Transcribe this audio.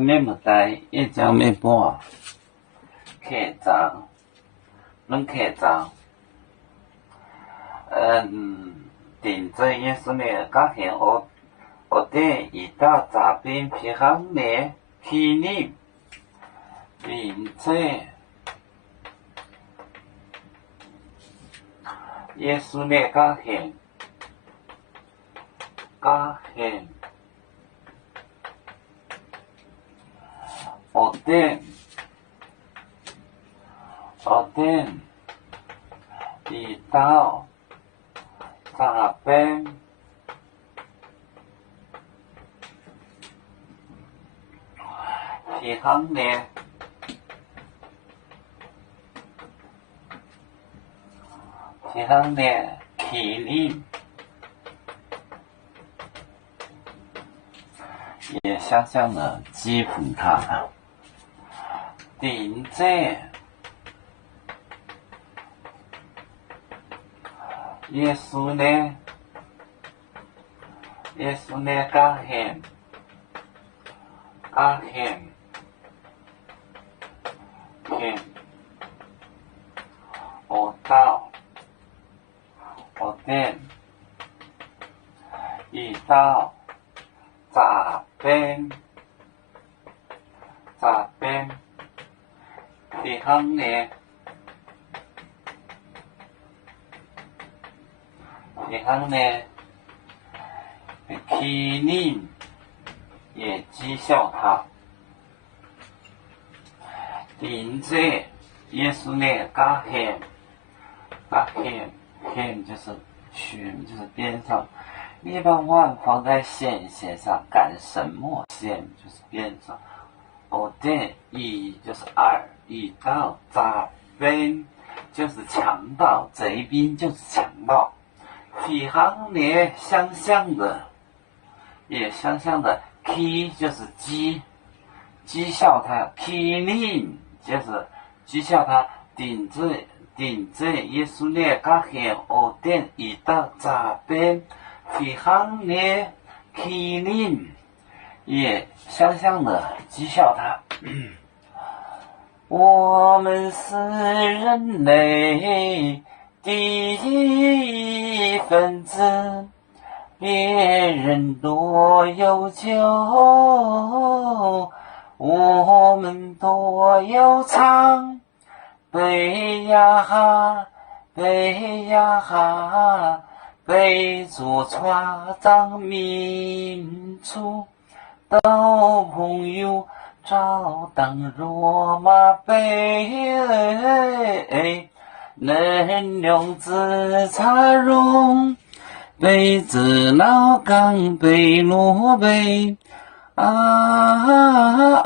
面目台一江面半，客栈，软客栈。定做耶稣的家庭学店已到这边皮行的纪念，并且耶稣的家庭学店已到这边皮行的纪念，也想象了基辅塔顶在耶稣的家庭学店已到这边皮行的纪念也讥笑他，顶在耶稣的家庭就是群，就是边上。一般万放在线上干什么？线就是边上。对，一就是二，一到这边就是强盗，这一边就是强盗。皮行的想象的，也想象的 ，K 就是讥笑他 ，K 令就是讥笑他，顶着耶稣的家庭学店已到这边，皮行的 K 令也想象的讥笑他。我们是人类第一分子，别人多有酒，我们多有唱。背呀哈，背着船长民族到朋友照当罗马杯，能量自插容，杯子老钢杯罗杯啊。